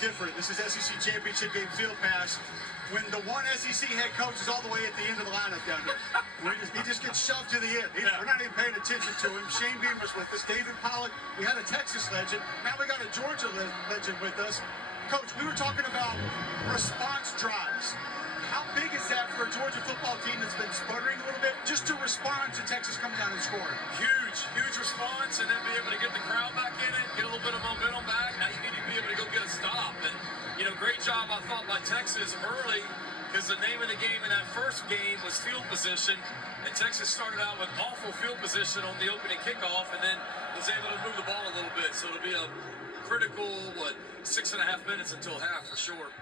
different. This is SEC Championship Game Field Pass. When the one SEC head coach is all the way at the end of the lineup down there. He just gets shoved to the end. We're not even paying attention to him. Shane Beamer's with us. David Pollack. We had a Texas legend. Now we got a Georgia legend with us. Coach, we were talking about response drives. How big is that for a Georgia football team that's been sputtering a little bit, just to respond to Texas coming down and scoring? Huge response, and then be able to get the crowd back in it, get a little bit of momentum back. Now you need to be able to go get a stop. And, great job, I thought, by Texas early, because the name of the game in that first game was field position, and Texas started out with awful field position on the opening kickoff, and then was able to move the ball a little bit. So it'll be a critical, 6.5 minutes until half for sure.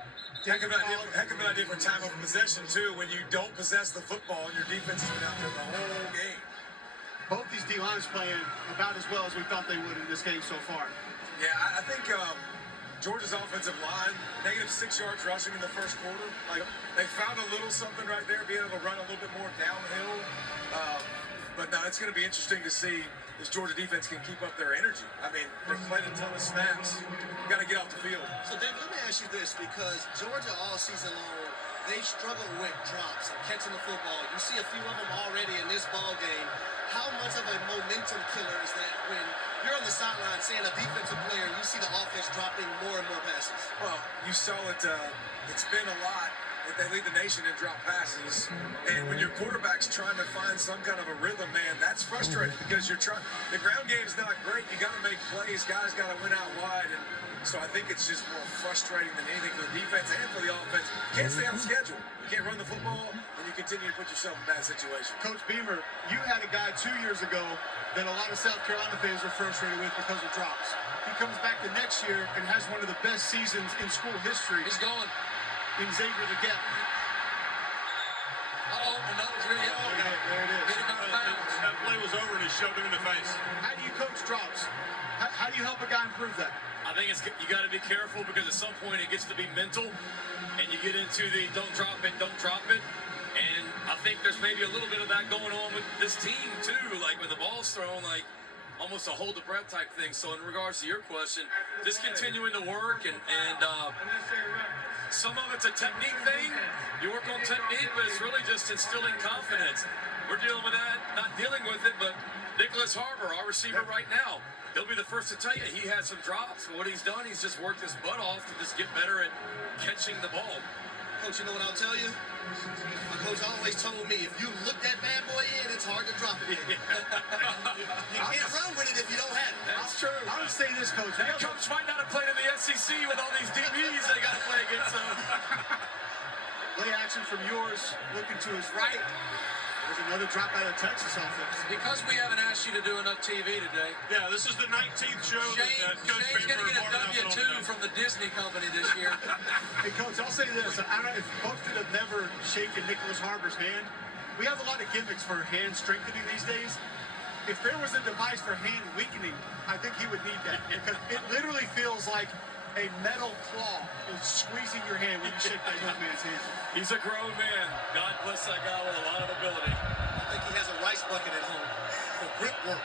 Heck of an idea for time over possession, too, when you don't possess the football and your defense has been out there the whole game. Both these D-lines playing about as well as we thought they would in this game so far. Yeah, I think Georgia's offensive line, -6 yards rushing in the first quarter. They found a little something right there, being able to run a little bit more downhill. But no, it's going to be interesting to see this Georgia defense can keep up their energy. I mean, they've played a ton of snaps. You got to get off the field. So, Dave, let me ask you this, because Georgia all season long, they struggle with drops and catching the football. You see a few of them already in this ball game. How much of a momentum killer is that when you're on the sideline seeing a defensive player, you see the offense dropping more and more passes? Well, you saw it. It's been a lot. They lead the nation in drop passes, and when your quarterback's trying to find some kind of a rhythm, man, that's frustrating because the ground game's not great. You got to make plays. Guys got to win out wide, and so I think it's just more frustrating than anything for the defense and for the offense. You can't stay on schedule. You can't run the football, and you continue to put yourself in bad situations. Coach Beamer, you had a guy 2 years ago that a lot of South Carolina fans were frustrated with because of drops. He comes back the next year and has one of the best seasons in school history. He's going. In Xavier Legette. There it is. Hit him out of bounds. That play was over, and he shoved him in the face. How do you coach drops? How do you help a guy improve that? I think you got to be careful, because at some point it gets to be mental, and you get into the don't drop it. And I think there's maybe a little bit of that going on with this team too. Like when the ball's thrown, almost a hold the breath type thing. So in regards to your question, just continuing to work and some of it's a technique thing. You work on technique, but it's really just instilling confidence. We're dealing with that, not dealing with it, but Nicholas Harbor, our receiver right now, he'll be the first to tell you he had some drops. But what he's done, he's just worked his butt off to just get better at catching the ball. Coach, you know what I'll tell you? My coach always told me, if you look that bad boy in, it's hard to drop it in. You can't run with it if you don't have it. That's true. I would say this, Coach. That coach might not have played in the SEC with all these DBs they got to play against them. Play action from yours, looking to his right. There's another drop out of Texas offense. Because we haven't asked you to do enough TV today, Yeah, this is the 19th show Shane's going to get a W-2 from the Disney company this year. Hey, Coach, I'll say this. I don't know if folks that have never shaken Nicholas Harbor's hand, we have a lot of gimmicks for hand strengthening these days. If there was a device for hand weakening, I think he would need that, because it literally feels like a metal claw is squeezing your hand when you shake that young man's hand. He's a grown man. God bless that guy with a lot of ability. I think he has a rice bucket at home for grip work.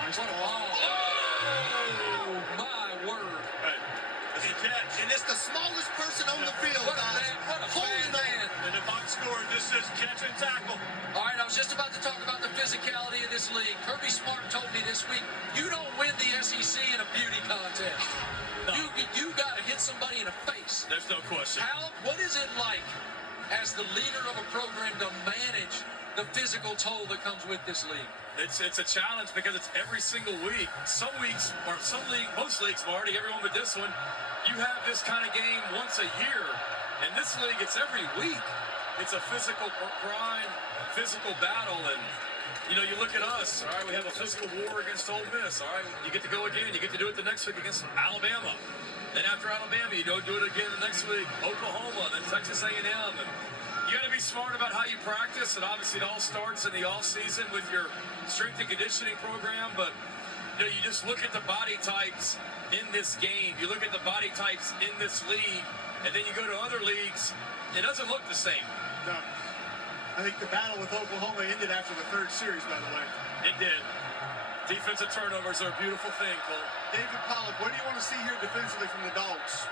Nice What a ball. ball. Oh, my word. Hey, that's a catch. And it's the smallest person on the field, What a guys. man, what a Holding man. And the box score just says catch and tackle. All right, I was just about to talk about the physicality of this league. Kirby Smart told me this week, you don't win the SEC in a beauty contest. No. You got to hit somebody in the face. There's no question. What is it like as the leader of a program to manage the physical toll that comes with this league? It's a challenge because it's every single week. Some weeks, or most leagues, Marty, everyone but this one, you have this kind of game once a year. In this league, it's every week. It's a physical grind, physical battle, and you look at us, all right, we have a physical war against Ole Miss, all right, you get to go again, you get to do it the next week against Alabama. Then after Alabama, you don't do it again the next week, Oklahoma, then Texas A&M, and you got to be smart about how you practice, and obviously it all starts in the off season with your strength and conditioning program, but you just look at the body types in this game, you look at the body types in this league, and then you go to other leagues, it doesn't look the same. No. I think the battle with Oklahoma ended after the third series, by the way. It did. Defensive turnovers are a beautiful thing, Cole. David Pollock, what do you want to see here defensively from the Dogs?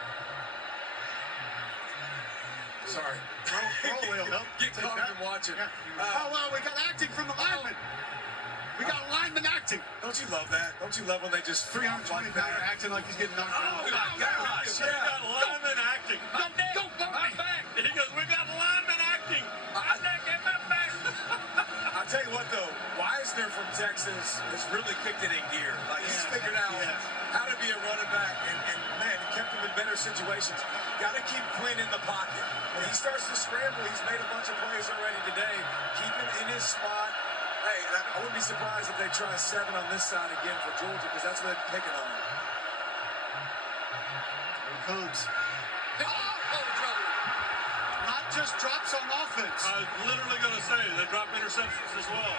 Sorry. Throw away will help. Get caught up and watching. Yeah. Oh, well, we got acting from the lineman. We got lineman acting. Don't you love that? Don't you love when they just 320 pounder acting like he's getting knocked out. Oh, my gosh. Yeah. We got lineman acting. My neck, Go, go, my back. He goes, we got lineman acting. My neck and my back. I'll tell you what, though, Wisner from Texas has really kicked it in gear. Like, he's Yeah. figured out Yeah. how to be a running back, and man, he kept him in better situations. Got to keep Quinn in the pocket. When he starts to scramble, he's made a bunch of plays already today. Keep him in his spot. Hey, I wouldn't be surprised if they try 7 on this side again for Georgia, because that's what they're picking on. Here it comes. Oh, trouble. Not just drops on offense. I was literally going to say, they dropped interceptions as well.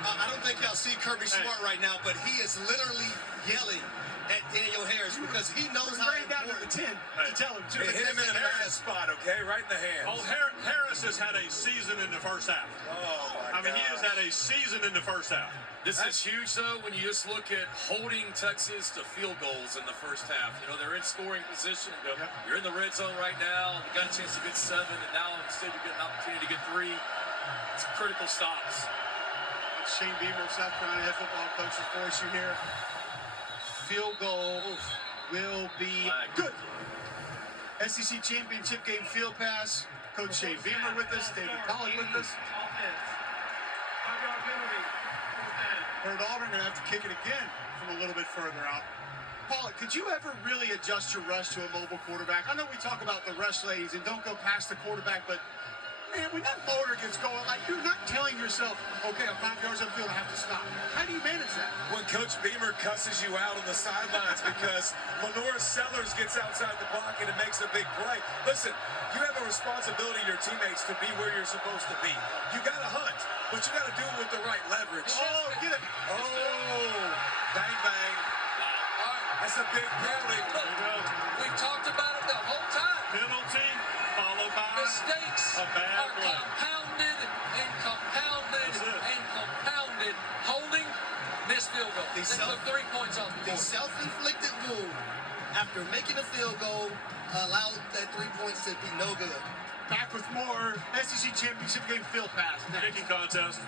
I don't think y'all see Kirby Smart right now, but he is literally yelling at Daniel Harris because he knows how Bring down to the important. 10 to tell him to. Hey, hit him in a bad spot, okay? Right in the hands. Oh, Harris has had a season in the first half. Oh, my I mean, he has gosh. had a season in the first half. This is huge, though, when you just look at holding Texas to field goals in the first half. You know, they're in scoring position. Yep. You're in the red zone right now. You got a chance to get 7, and now instead you get an opportunity to get 3. It's critical stops. Shane Beamer, South Carolina head football coach's voice you hear. Field goal will be Flag. good. SEC championship game field pass. Coach Shane Beamer with us. David Pollock with us. Bert Auburn going to have to kick it again from a little bit further out. Pollock, could you ever really adjust your rush to a mobile quarterback? I know we talk about the rush lanes and don't go past the quarterback, but man, when that motor gets going, like you're not telling yourself, okay, I'm 5 yards upfield, I have to stop. How do you manage that? When Coach Beamer cusses you out on the sidelines because Lenora Sellers gets outside the pocket and makes a big play. Listen, you have a responsibility to your teammates to be where you're supposed to be. You got to hunt, but you got to do it with the right leverage. Oh, get it. Oh, bang, bang. All right. That's a big penalty. Look, we talked about it the whole time. Penalty followed by Mistakes a bad are play. compounded and compounded That's it. and compounded. Holding, missed field goal. They took 3 points off the The board. self-inflicted wound after making a field goal allowed that 3 points to be no good. Back with more SEC championship game field pass. Next. kicking contest.